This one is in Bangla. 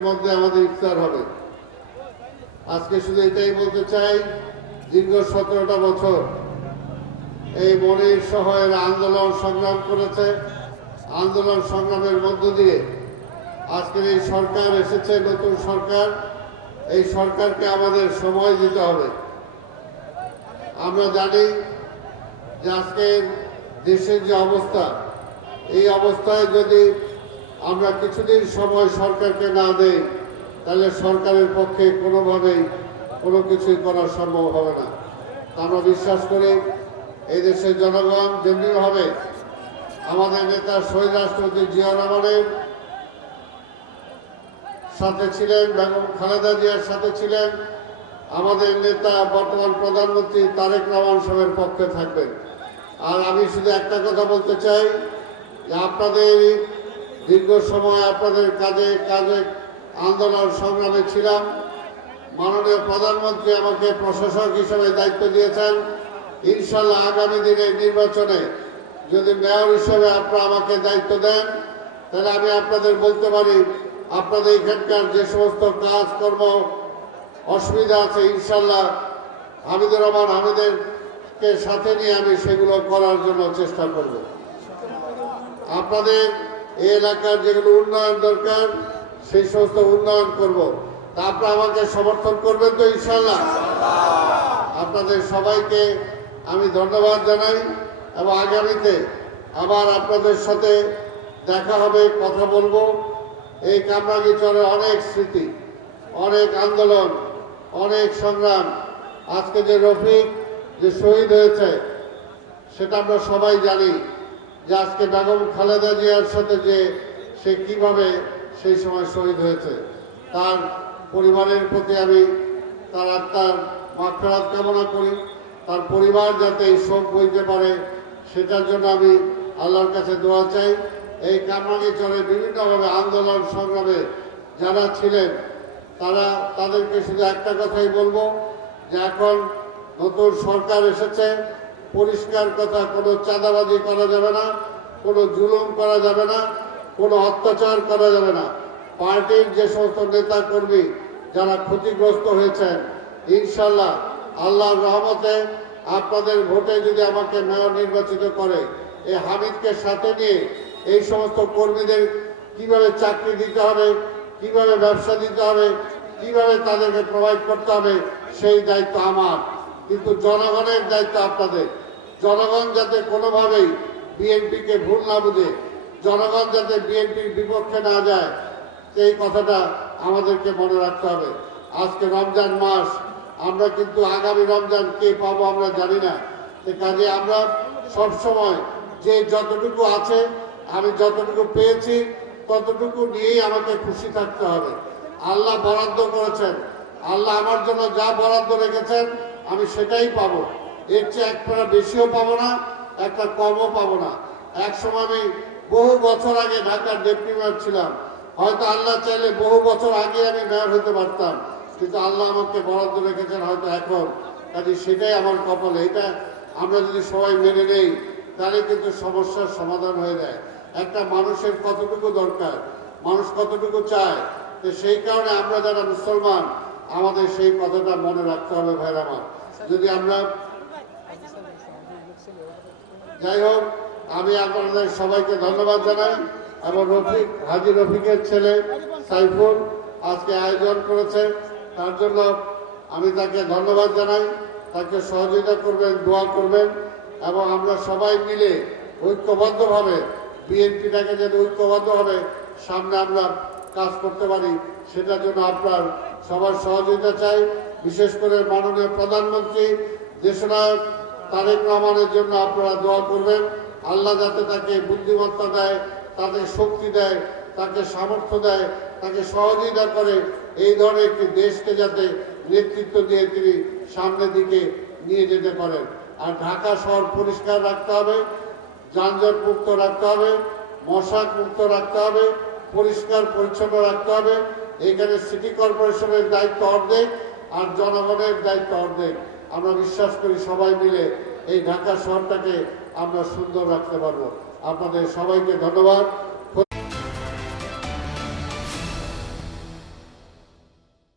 মধ্যে আমাদের ইফতার হবে। আজকে শুধু এটাই বলতে চাই, দীর্ঘ 17টা বছর এই মনির সহ এরা আন্দোলন সংগ্রাম করেছে। আন্দোলন সংগ্রামের মধ্য দিয়ে আজকের এই সরকার এসেছে, নতুন সরকার। এই সরকারকে আমাদের সময় দিতে হবে। আমরা জানি যে আজকে দেশের যে অবস্থা, এই অবস্থায় যদি আমরা কিছুদিন সময় সরকারকে না দেই, তাহলে সরকারের পক্ষে কোনোভাবেই কোনো কিছুই করা সম্ভব হবে না। আমরা বিশ্বাস করি এই দেশের জনগণ যেমনিভাবে আমাদের নেতা শহীদ রাষ্ট্রপতি জিয়া রহমানের সাথে ছিলেন, বেগম খালেদা জিয়ার সাথে ছিলেন, আমাদের নেতা বর্তমান প্রধানমন্ত্রী তারেক রহমান সাহেবের পক্ষে থাকবেন। আর আমি শুধু একটা কথা বলতে চাই যে আপনাদের দীর্ঘ সময় আপনাদের কাজে কাজে আন্দোলন সংগ্রামে ছিলাম। মাননীয় প্রধানমন্ত্রী আমাকে প্রশাসক হিসেবে দায়িত্ব দিয়েছেন। ইনশাল্লাহ আগামী দিনের নির্বাচনে যদি মেয়র হিসেবে আপনারা আমাকে দায়িত্ব দেন, তাহলে আমি আপনাদের বলতে পারি আপনাদের এখানকার যে সমস্ত কাজকর্ম অসুবিধা আছে, ইনশাল্লাহ হামিদুর রহমান হামিদেরকে সাথে নিয়ে আমি সেগুলো করার জন্য চেষ্টা করব। আপনাদের এই এলাকার যেগুলো উন্নয়ন দরকার সেই সমস্ত উন্নয়ন করব। তা আপনারা আমাকে সমর্থন করবেন তো ইনশাল্লাহ? আপনাদের সবাইকে আমি ধন্যবাদ জানাই এবং আগামীতে আবার আপনাদের সাথে দেখা হবে, কথা বলবো। এই কামরাঙ্গীরচরে অনেক স্মৃতি, অনেক আন্দোলন, অনেক সংগ্রাম। আজকে যে রফিক যে শহীদ হয়েছে সেটা আমরা সবাই জানি, যে আজকে বেগম খালেদা জিয়ার সাথে যে সে কিভাবে সেই সময় শহীদ হয়েছে। তার পরিবারের প্রতি আমি তার আত্মার মাগফিরাত কামনা করি। তার পরিবার যাতে এই শোক বইতে পারে সেটার জন্য আমি আল্লাহর কাছে দোয়া চাই। এই কামরাঙ্গীরচরে বিভিন্নভাবে আন্দোলন সংগ্রামে যারা ছিলেন তাদেরকে শুধু একটা কথাই বলবো, যে এখন নতুন সরকার এসেছে, পরিষ্কার কথা, কোনো চাঁদাবাজি করা যাবে না, কোনো জুলুম করা যাবে না, কোনো অত্যাচার করা যাবে না। পার্টির যে সমস্ত নেতা কর্মী যারা ক্ষতিগ্রস্ত হয়েছেন, ইনশাল্লাহ আল্লাহর রহমতে আপনাদের ভোটে যদি আমাকে মেয়র নির্বাচিত করে, এই হামিদকে সাথে নিয়ে এই সমস্ত কর্মীদের কিভাবে চাকরি দিতে হবে, কিভাবে ব্যবসা দিতে হবে, কিভাবে তাদেরকে প্রোভাইড করতে হবে, সেই দায়িত্ব আমার। কিন্তু জনগণের দায়িত্ব আপনাদের। জনগণ যাতে কোনোভাবেই বিএনপিকে ভুল না বুঝে, জনগণ যাতে বিএনপির বিপক্ষে না যায়, সেই কথাটা আমাদেরকে মনে রাখতে হবে। আজকে রমজান মাস, আমরা কিন্তু আগামী রমজান কে পাবো আমরা জানি না। কাজে আমরা সবসময় যে যতটুকু আছে, আমি যতটুকু পেয়েছি ততটুকু নিয়েই আমাকে খুশি থাকতে হবে। আল্লাহ বরাদ্দ করেছেন, আল্লাহ আমার জন্য যা বরাদ্দ রেখেছেন আমি সেটাই পাবো। এর চেয়ে এক ফেরা বেশিও পাবো না, একটা কমও পাবো না। এক সময় আমি বহু বছর আগে ঢাকার ডেপুটি মেয়র ছিলাম। হয়তো আল্লাহ চাইলে বহু বছর আগে আমি মেয়র হতে পারতাম, কিন্তু আল্লাহ আমাকে বরাদ্দ রেখেছেন হয়তো এখন। কাজে সেটাই আমার কপালে। এটা আমরা যদি সবাই মেনে নেই, তাহলে কিন্তু সমস্যার সমাধান হয়ে যায়। একটা মানুষের কতটুকু দরকার, মানুষ কতটুকু চায়, তো সেই কারণে আমরা যারা মুসলমান আমাদের সেই কথাটা মনে রাখতে হবে ভাইরা আমার। যদি আমরা যাই হোক, আমি আপনাদের সবাইকে ধন্যবাদ জানাই এবং হাজী রফিকের ছেলে সাইফুল আজকে আয়োজন করেছে, তার জন্য আমি তাকে ধন্যবাদ জানাই। তাকে সহযোগিতা করবেন, দোয়া করবেন এবং আমরা সবাই মিলে ঐক্যবদ্ধভাবে বিএনপিটাকে যাতে ঐক্যবদ্ধভাবে সামনে আমরা কাজ করতে পারি, সেটার জন্য আপনার সবার সহযোগিতা চাই। বিশেষ করে মাননীয় প্রধানমন্ত্রী দেশনায়ক তারেক রহমানের জন্য আপনারা দোয়া করবেন। আল্লাহ যাতে তাকে বুদ্ধিমত্তা দেয়, তাকে শক্তি দেয়, তাকে সামর্থ্য দেয়, তাকে সহযোগিতা করে এই ধরনের একটি দেশকে যাতে নেতৃত্ব দিয়ে তিনি সামনের দিকে নিয়ে যেতে পারেন। আর ঢাকা শহর পরিষ্কার রাখতে হবে, যানজট মুক্ত রাখতে হবে, মশাক মুক্ত রাখতে হবে, পরিষ্কার পরিচ্ছন্ন রাখতে হবে। এখানে সিটি কর্পোরেশনের দায়িত্ব অর্ধেক আর জনগণের দায়িত্ব অর্ধেক। আমরা বিশ্বাস করি সবাই মিলে এই ঢাকা শহরটাকে আমরা সুন্দর রাখতে পারবো। আপনাদের সবাইকে ধন্যবাদ।